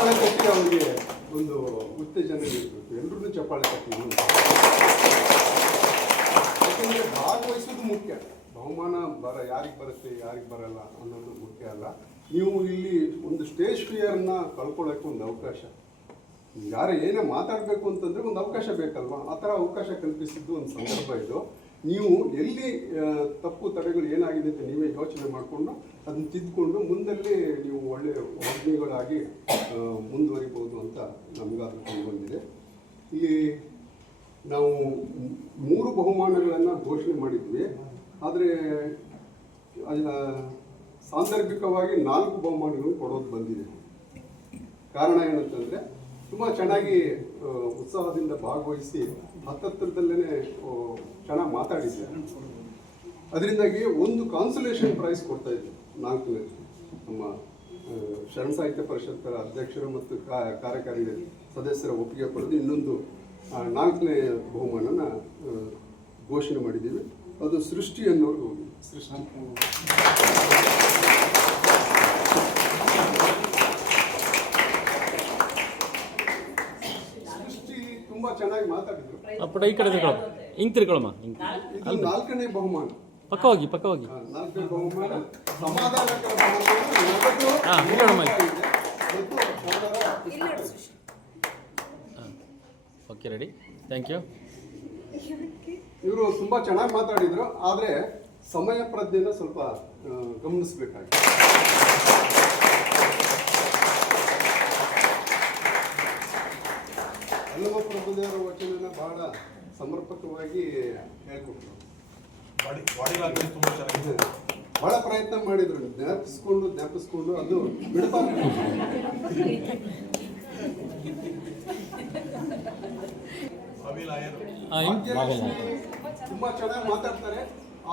ಚಪ್ಪಾಳೆ ತಟ್ಟಿ ಅವರಿಗೆ ಒಂದು ಉತ್ತೇಜನ ಇರಬೇಕು. ಎಲ್ಲರೂ ಚಪ್ಪಾಳೆ ತಟ್ಟಿ. ಯಾಕೆಂದರೆ ಭಾಗವಹಿಸೋದು ಮುಖ್ಯ. ಬಹುಮಾನ ಯಾರಿಗೆ ಬರುತ್ತೆ ಯಾರಿಗೆ ಬರಲ್ಲ ಅನ್ನೋದು ಮುಖ್ಯ ಅಲ್ಲ. ನೀವು ಇಲ್ಲಿ ಒಂದು ಸ್ಟೇಜ್ ಫಿಯರ್ನ ಕಳ್ಕೊಳ್ಳೋಕ್ಕೆ ಒಂದು ಅವಕಾಶ, ಯಾರು ಏನೇ ಮಾತಾಡಬೇಕು ಅಂತಂದರೆ ಒಂದು ಅವಕಾಶ ಬೇಕಲ್ವ, ಆ ಥರ ಅವಕಾಶ ಕಲ್ಪಿಸಿದ್ದು ಒಂದು ಸಂದರ್ಭ ಇದು. ನೀವು ಎಲ್ಲಿ ತಪ್ಪು ತಡೆಗಳು ಏನಾಗಿದೆ ಅಂತ ನೀವೇ ಯೋಚನೆ ಮಾಡಿಕೊಂಡು ಅದನ್ನು ತಿದ್ದುಕೊಂಡು ಮುಂದಲ್ಲಿ ನೀವು ಒಳ್ಳೆಯ ವಾಗ್ಮಿಗಳಾಗಿ ಮುಂದುವರಿಬೋದು ಅಂತ ನಮಗಾದ್ರೂ ಕಂಡು ಬಂದಿದೆ. ಇಲ್ಲಿ ನಾವು 3 ಬಹುಮಾನಗಳನ್ನು ಘೋಷಣೆ ಮಾಡಿದ್ವಿ. ಆದರೆ ಸಾಂದರ್ಭಿಕವಾಗಿ 4 ಬಹುಮಾನಗಳು ಕೊಡೋದು ಬಂದಿದೆ. ಕಾರಣ ಏನಂತಂದರೆ ತುಂಬ ಚೆನ್ನಾಗಿ ಉತ್ಸಾಹದಿಂದ ಭಾಗವಹಿಸಿ ಹತ್ತತ್ರದಲ್ಲೇ ಚೆನ್ನಾಗಿ ಮಾತಾಡಿದ್ದೆ. ಅದರಿಂದಾಗಿ ಒಂದು ಕಾನ್ಸಲೇಷನ್ ಪ್ರೈಸ್ ಕೊಡ್ತಾ ಇದ್ದೆ 4ನೇ ನಮ್ಮ ಶರಣ ಸಾಹಿತ್ಯ ಪರಿಷತ್ತರ ಅಧ್ಯಕ್ಷರು ಮತ್ತು ಕಾರ್ಯಕಾರಿ ಸದಸ್ಯರ ಒಪ್ಪಿಗೆ ಪಡೆದು ಇನ್ನೊಂದು 4ನೇ ಬಹುಮಾನನ ಘೋಷಣೆ ಮಾಡಿದ್ದೀವಿ. ಅದು ಸೃಷ್ಟಿ ಅನ್ನೋರು ಸೃಷ್ಟಿ ತುಂಬಾ ಚೆನ್ನಾಗಿ ಮಾತಾಡಿದ್ರು. ಈ ಕಡೆ ಹಿಂಗೆ ತಿರ್ಕೊಳ್ಳಮ್ಮ. ಇದು 4ನೇ ಬಹುಮಾನ. ಪಕ್ಕವಾಗಿ 4ನೇ ಬಹುಮಾನ ಸಮಾಧಾನಕರ ಓಕೆ, ರೆಡಿ, ಥ್ಯಾಂಕ್ ಯು. ಇವರು ತುಂಬಾ ಚೆನ್ನಾಗಿ ಮಾತಾಡಿದ್ರು. ಆದರೆ ಸಮಯ ಪ್ರಜ್ಞೆನ ಸ್ವಲ್ಪ ಗಮನಿಸಬೇಕಾಗಿದೆ. ಅಲ್ಲಮ ಪ್ರಭುದೇವರ ವಚನನ ಬಹಳ ಸಮರ್ಪಕವಾಗಿ ಹೇಳ್ಕೊಟ್ರು. ಬಹಳ ಪ್ರಯತ್ನ ಮಾಡಿದ್ರು, ಜ್ಞಾಪಿಸ್ಕೊಂಡು ಅದು ಬಿಡಬಾರ್ದು. ತುಂಬಾ ಚೆನ್ನಾಗಿ ಮಾತಾಡ್ತಾರೆ.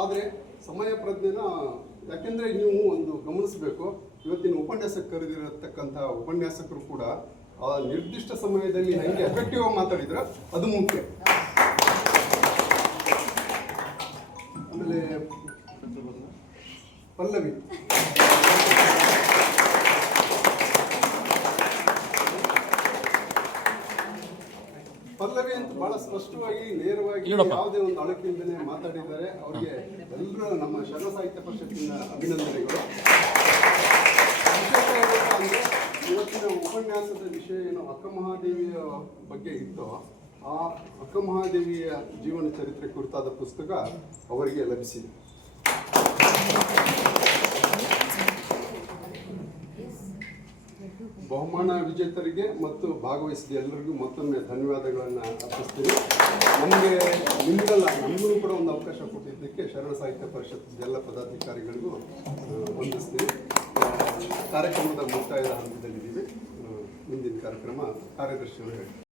ಆದರೆ ಸಮಯ ಪ್ರಜ್ಞೆನ, ಯಾಕೆಂದ್ರೆ ನೀವು ಒಂದು ಗಮನಿಸಬೇಕು, ಇವತ್ತಿನ ಉಪನ್ಯಾಸಕ್ಕೆ ಕರೆದಿರತಕ್ಕಂಥ ಉಪನ್ಯಾಸಕರು ಕೂಡ ಆ ನಿರ್ದಿಷ್ಟ ಸಮಯದಲ್ಲಿ ಹೆಂಗೆ ಎಫೆಕ್ಟಿವ್ ಆಗಿ ಮಾಡಿದ್ರೆ ಅದು ಮುಖ್ಯ. ಆಮೇಲೆ ಪಲ್ಲವಿ ಅಂತ ಬಹಳ ಸ್ಪಷ್ಟವಾಗಿ ನೇರವಾಗಿ ಯಾವುದೇ ಒಂದು ಅಳಕಿಲ್ಲದೆ ಮಾತಾಡಿದ್ದಾರೆ. ಅವರಿಗೆ ಎಲ್ಲರೂ ನಮ್ಮ ಶರಣ ಸಾಹಿತ್ಯ ಪರಿಷತ್ತಿನ ಅಭಿನಂದನೆಗಳು. ಇವತ್ತಿನ ಉಪನ್ಯಾಸದ ವಿಷಯ ಏನು ಅಕ್ಕ ಮಹಾದೇವಿಯ ಬಗ್ಗೆ ಇತ್ತೋ, ಆ ಅಕ್ಕ ಮಹಾದೇವಿಯ ಜೀವನ ಚರಿತ್ರೆ ಕುರಿತಾದ ಪುಸ್ತಕ ಅವರಿಗೆ ಲಭಿಸಿದೆ. ಬಹುಮಾನ ವಿಜೇತರಿಗೆ ಮತ್ತು ಭಾಗವಹಿಸಿದ ಎಲ್ಲರಿಗೂ ಮತ್ತೊಮ್ಮೆ ಧನ್ಯವಾದಗಳನ್ನು ಅರ್ಪಿಸ್ತೀನಿ. ನಮಗೆ ನಿಮಗೆಲ್ಲ ನಮಗೂ ಕೂಡ ಒಂದು ಅವಕಾಶ ಕೊಟ್ಟಿದ್ದಕ್ಕೆ ಶರಣ ಸಾಹಿತ್ಯ ಪರಿಷತ್ ಎಲ್ಲ ಪದಾಧಿಕಾರಿಗಳಿಗೂ ವಂದಿಸ್ತೀನಿ. ಕಾರ್ಯಕ್ರಮದ ಮುಕ್ತಾಯದ ಹಂತದಲ್ಲಿದ್ದೀವಿ. ಮುಂದಿನ ಕಾರ್ಯಕ್ರಮ ಕಾರ್ಯದರ್ಶಿಗಳು ಹೇಳಿ.